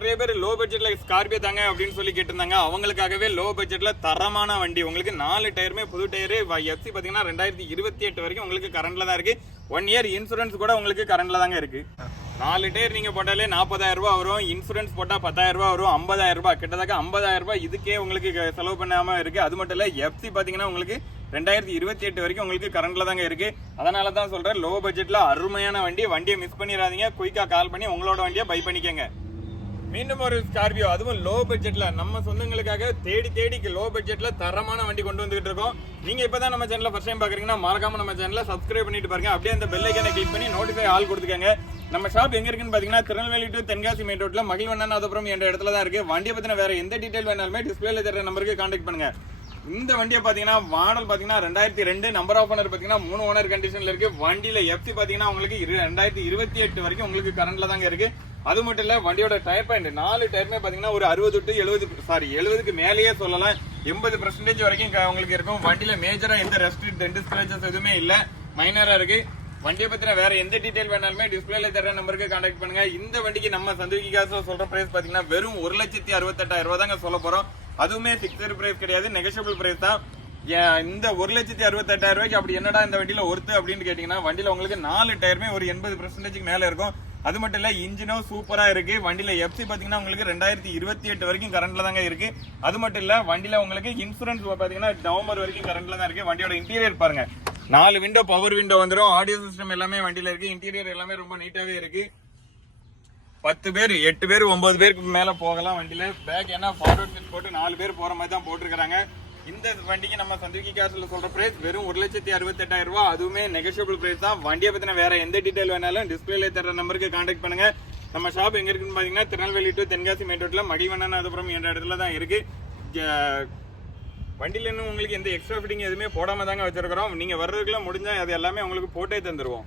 நிறைய பேர் லோ பட்ஜெட்ல ஸ்கார்பியோ தாங்க அப்படின்னு சொல்லி கேட்டிருந்தாங்க. அவங்களுக்காகவே லோ பட்ஜெட்ல தரமான வண்டி. உங்களுக்கு நாலு டயருமே புது டயரு எஃப்சி பாத்தீங்கன்னா ரெண்டாயிரத்தி இருபத்தி எட்டு வரைக்கும் உங்களுக்கு கரண்ட்ல தான் இருக்கு. ஒன் இயர் இன்சூரன்ஸ் கூட உங்களுக்கு கரண்ட்ல தாங்க இருக்கு. நாலு டயர் நீங்க போட்டாலே நாற்பதாயிரம் ரூபாய் வரும். இன்சூரன்ஸ் போட்டா பத்தாயிரம் ரூபாய் வரும். ஐம்பதாயிரம் ரூபாய். கிட்டத்தட்ட ஐம்பதாயிரம் ரூபாய் இதுக்கே உங்களுக்கு செலவு பண்ணாம இருக்கு. அது மட்டும் இல்ல எஃப்சி பாத்தீங்கன்னா உங்களுக்கு ரெண்டாயிரத்தி இருபத்தி எட்டு வரைக்கும் உங்களுக்கு கரண்ட்ல தாங்க இருக்கு. அதனால தான் சொல்றேன் லோ பட்ஜெட்ல அருமையான வண்டி. வண்டியை மிஸ் பண்ணிடாதீங்க. குயிக்கா கால் பண்ணி உங்களோட வண்டியை பை பண்ணிக்கங்க. மீண்டும் ஒரு ஸ்கார்பியோ அதுவும் லோ பட்ஜெட்ல நம்ம சொந்தங்களுக்காக தேடி தேடி லோ பட்ஜெட்ல தரமான வண்டி கொண்டு வந்துகிட்டு இருக்கோம். நீங்க இப்பதான் நம்ம சேனல ஃபர்ஸ்ட் டைம் பாக்குறீங்கன்னா மறக்காம நம்ம சேனல சப்ஸ்கிரைப் பண்ணிட்டு பாருங்க. அப்படியே அந்த பெல் ஐக்கனை கிளிக் பண்ணி நோட்டிஃபை ஆல் கொடுத்துக்கங்க. நம்ம ஷாப் எங்க இருக்குன்னு பாத்தீங்கன்னா திருநெல்வேலி டு தென்காசி மெயின் ரோட்ல மகிழ்வண்ணாதபுரம் என்ற இடத்துல தான் இருக்கு. வண்டியை பத்தின வேற எந்த டீடைல் வேணாலுமே டிஸ்பிளேல தெரிய நம்பருக்கு கான்டாக்ட் பண்ணுங்க. இந்த வண்டியை பாத்தீங்கன்னா மாடல் பாத்தீங்கன்னா ரெண்டாயிரத்தி ரெண்டு நம்பர் ஆஃப் ஓனர் பாத்தீங்கன்னா மூணு ஓனர் கண்டிஷன்ல இருக்கு. வண்டியில எஃப்சி பாத்தீங்கன்னா உங்களுக்கு இரு- ரெண்டாயிரத்தி இருபத்தி எட்டு வரைக்கும் உங்களுக்கு கரண்ட்ல தாங்க இருக்கு. அது மட்டும் இல்ல வண்டியோட டயர் பாயிண்ட் நாலு டயருமே பாத்தீங்கன்னா ஒரு அறுபது டு எழுபது சாரி எழுபதுக்கு மேலேயே சொல்லலாம். எண்பது பர்சன்டேஜ் வரைக்கும் உங்களுக்கு இருக்கும். வண்டியில மேஜரா எந்த ரெஸ்ட் ரெண்டு ஸ்கிராச்சஸ் எதுவுமே இல்ல. மைனரா இருக்கு. வண்டியை பத்தின வேற எந்த டீடைல் வேணாலுமே டிஸ்பிளேல தர நம்பருக்கு கான்டாக்ட் பண்ணுங்க. இந்த வண்டிக்கு நம்ம சந்துவிகி சொல்ற பிரைஸ் பாத்தீங்கன்னா வெறும் ஒரு லட்சத்தி அறுபத்தெட்டாயிரம் ரூபாய் தாங்க சொல்ல போறோம். அதுவுமே ஃபிக்ஸட் பிரைஸ் கிடையாது நெகஷியபிள் பிரைஸ் தான். ஏன் இந்த ஒரு லட்சத்தி அறுபத்தெட்டாயிரம் ரூபாய்க்கு அப்படி என்னடா இந்த வண்டியில ஒருத்து அப்படின்னு கேட்டீங்கன்னா வண்டியில உங்களுக்கு நாலு டயருமே ஒரு எண்பது பர்சன்டேஜ்க்கு மேல இருக்கும். அது மட்டும் இல்ல இன்ஜினும் சூப்பரா இருக்கு. வண்டியில எஃப்சி பாத்தீங்கன்னா உங்களுக்கு ரெண்டாயிரத்தி இருபத்தி எட்டு வரைக்கும் கரண்ட்ல தாங்க இருக்கு. அது மட்டும் இல்ல வண்டியில உங்களுக்கு இன்சூரன்ஸ் பாத்தீங்கன்னா நவம்பர் வரைக்கும் கரண்ட்ல தான் இருக்கு. வண்டியோட இன்டீரியர் பாருங்க. நாலு விண்டோ பவர் விண்டோ வந்துடும் ஆடியோ சிஸ்டம் எல்லாமே வண்டியில இருக்கு. இன்டீரியர் எல்லாமே ரொம்ப நீட்டாவே இருக்கு. பத்து பேர் எட்டு பேர் ஒன்பது பேருக்கு மேல போகலாம் வண்டியில. பேக் ஏன்னா ஃபார்வர்ட் சீட் போட்டு நாலு பேர் போற மாதிரி தான் போட்டிருக்காங்க இந்த வண்டிக்கு நம்ம சந்திரிக்கி காசுல சொல்ற பிரைஸ் வெறும் ஒரு லட்சத்தி அறுபத்தெட்டாயிரம் ரூபாய். அதுவுமே நெகோஷியபிள் பிரைஸ் தான். வண்டியை பத்தின வேற எந்த டீடைல் வேணாலும் டிஸ்பிளேல தர நம்பருக்கு கான்டாக்ட் பண்ணுங்க. நம்ம ஷாப் எங்க இருக்குன்னு பாத்தீங்கன்னா திருநெல்வேலி டு தென்காசி மெயின் ரோட்ல மகிழ்வண்ணநாதபுரம் என்ற இடத்துல தான் இருக்கு. வண்டியில இன்னும் உங்களுக்கு எந்த எக்ஸ்ட்ரா ஃபிட்டிங் எதுவுமே போடாம தாங்க வச்சிருக்கிறோம். நீங்க வர்றதுக்குள்ள முடிஞ்சா அது எல்லாமே உங்களுக்கு போட்டே தந்துருவோம்.